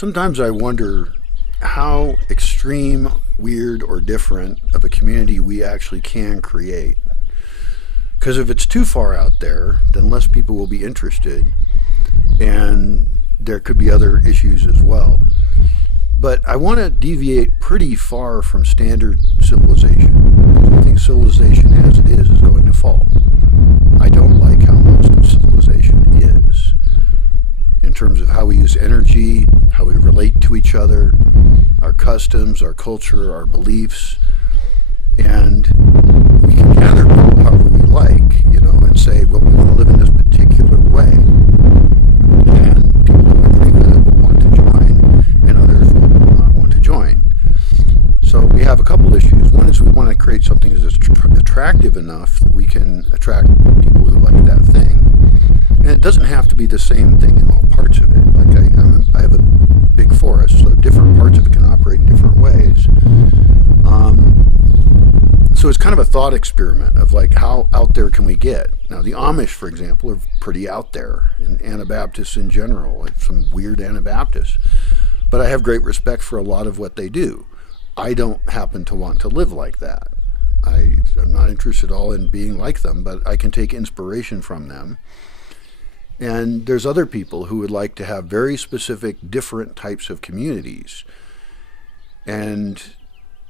Sometimes I wonder how extreme, weird, or different of a community we actually can create. Because if it's too far out there, then less people will be interested, and there could be other issues as well. But I want to deviate pretty far from standard civilization. I think civilization as it is going to fall. I don't like how most of civilization is, in terms of how we use energy, how we relate to each other, our customs, our culture, our beliefs. And we can gather people however we like, and say, well, we want to live in this particular way. And people who agree with it will want to join, and others will not want to join. So we have a couple issues. One is we want to create something that's attractive enough that we can attract people who like that thing. And it doesn't have to be the same thing in all parts of it. Like I have a big forest, so different parts of it can operate in different ways. So it's kind of a thought experiment of like, how out there can we get? Now the Amish, for example, are pretty out there, and Anabaptists in general, like some weird Anabaptists. But I have great respect for a lot of what they do. I don't happen to want to live like that. I'm not interested at all in being like them, but I can take inspiration from them. And there's other people who would like to have very specific, different types of communities. And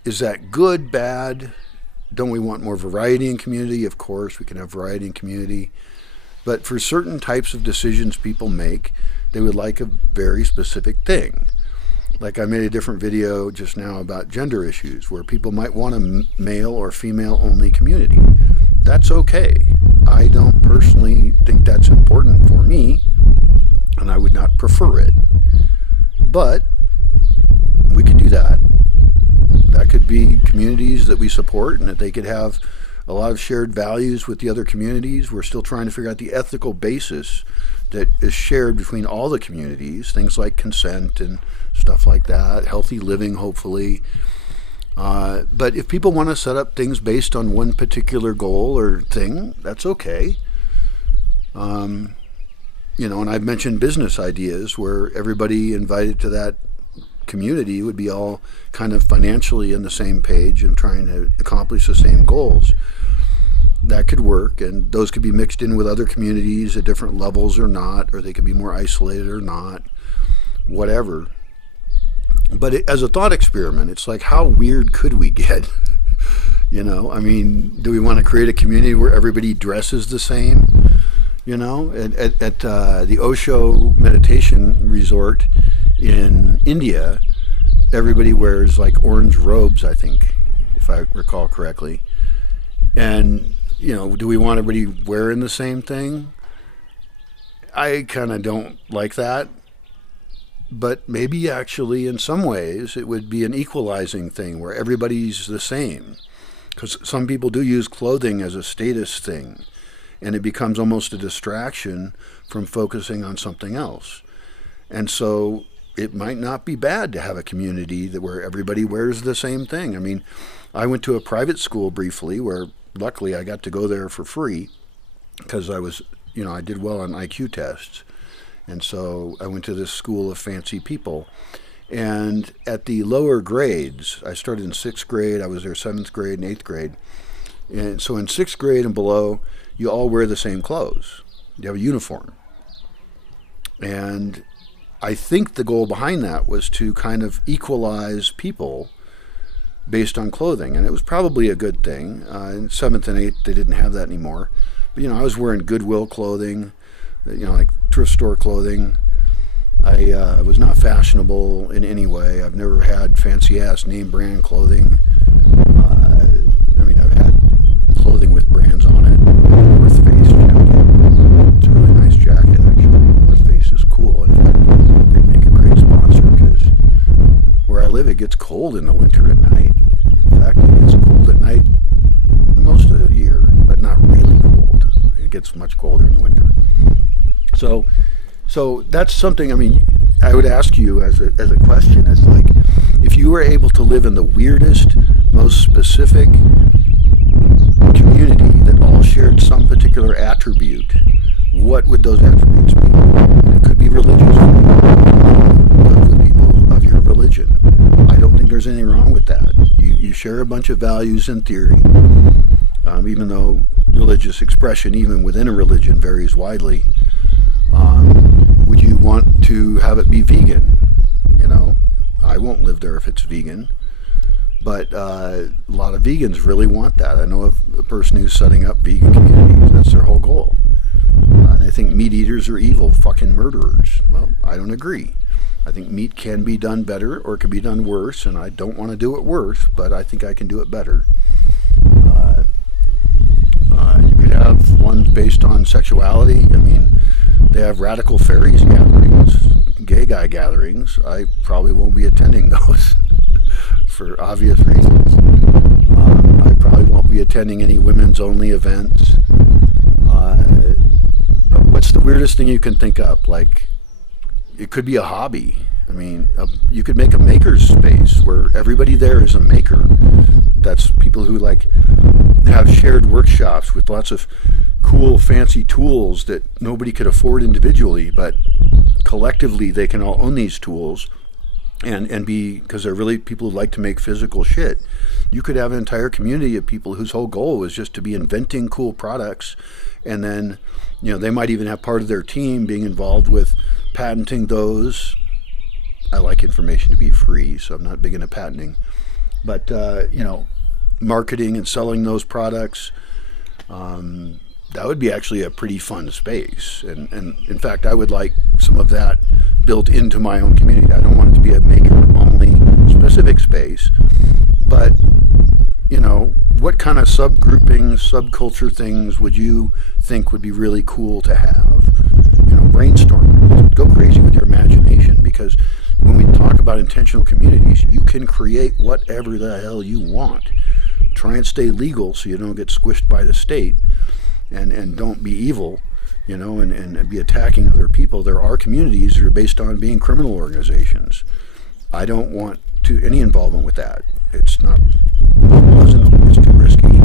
is that good, bad? Don't we want more variety in community? Of course, we can have variety in community. But for certain types of decisions people make, they would like a very specific thing. Like I made a different video just now about gender issues, where people might want a male or female only community. That's okay. I don't personally think that's important for me, and I would not prefer it. But we could do that. That could be communities that we support, and that they could have a lot of shared values with the other communities. We're still trying to figure out the ethical basis that is shared between all the communities, things like consent and stuff like that, healthy living, hopefully. But if people want to set up things based on one particular goal or thing, that's okay. And I've mentioned business ideas where everybody invited to that community would be all kind of financially on the same page and trying to accomplish the same goals. That could work, and those could be mixed in with other communities at different levels or not, or they could be more isolated or not, whatever. But as a thought experiment, it's like, how weird could we get? Do we want to create a community where everybody dresses the same? At the Osho Meditation Resort in India, everybody wears like orange robes, I think, if I recall correctly. And, do we want everybody wearing the same thing? I kind of don't like that. But maybe actually in some ways it would be an equalizing thing where everybody's the same. Because some people do use clothing as a status thing, and it becomes almost a distraction from focusing on something else. And so it might not be bad to have a community where everybody wears the same thing. I went to a private school briefly where luckily I got to go there for free because I did well on IQ tests. And so I went to this school of fancy people. And at the lower grades, I started in 6th grade, I was there 7th grade and 8th grade. And so in 6th grade and below, you all wear the same clothes. You have a uniform. And I think the goal behind that was to kind of equalize people based on clothing. And it was probably a good thing. In 7th and 8th, they didn't have that anymore. But, I was wearing Goodwill clothing, like thrift store clothing. I was not fashionable in any way. I've never had fancy-ass name brand clothing. I've had clothing with brands on it. North Face jacket. It's a really nice jacket, actually. North Face is cool. In fact, they make a great sponsor because where I live, it gets cold in the winter at night. In fact, it gets cold at night most of the year, but not really cold. It gets much colder in the winter. So that's something, I would ask you as a question, is like, if you were able to live in the weirdest, most specific community that all shared some particular attribute, what would those attributes be? It could be religious, live with people share a bunch of values in theory, even though religious expression, even within a religion, varies widely. Would you want to have it be vegan? I won't live there if it's vegan. But a lot of vegans really want that. I know of a person who's setting up vegan communities. That's their whole goal. And they think meat eaters are evil, fucking murderers. Well, I don't agree. I think meat can be done better or it can be done worse, and I don't want to do it worse, but I think I can do it better. You could have one based on sexuality. I mean, they have radical fairies gatherings, gay guy gatherings. I probably won't be attending those for obvious reasons. I probably won't be attending any women's only events. But what's the weirdest thing you can think up? Like, it could be a hobby. I mean, you could make a maker's space where everybody there is a maker. That's people who have shared workshops with lots of cool, fancy tools that nobody could afford individually, but collectively they can all own these tools and be, because they're really people who like to make physical shit. You could have an entire community of people whose whole goal is just to be inventing cool products, and then they might even have part of their team being involved with patenting those. I like information to be free, so I'm not big into patenting. But, marketing and selling those products, that would be actually a pretty fun space. And in fact, I would like some of that built into my own community. I don't want it to be a maker-only specific space. But, what kind of subgroupings, subculture things would you think would be really cool to have? Brainstorm. Go crazy with your imagination, because when we talk about intentional communities, you can create whatever the hell you want. Try and stay legal so you don't get squished by the state, and don't be evil, and be attacking other people. There are communities that are based on being criminal organizations. I don't want any involvement with that. It's not pleasant, it's too risky.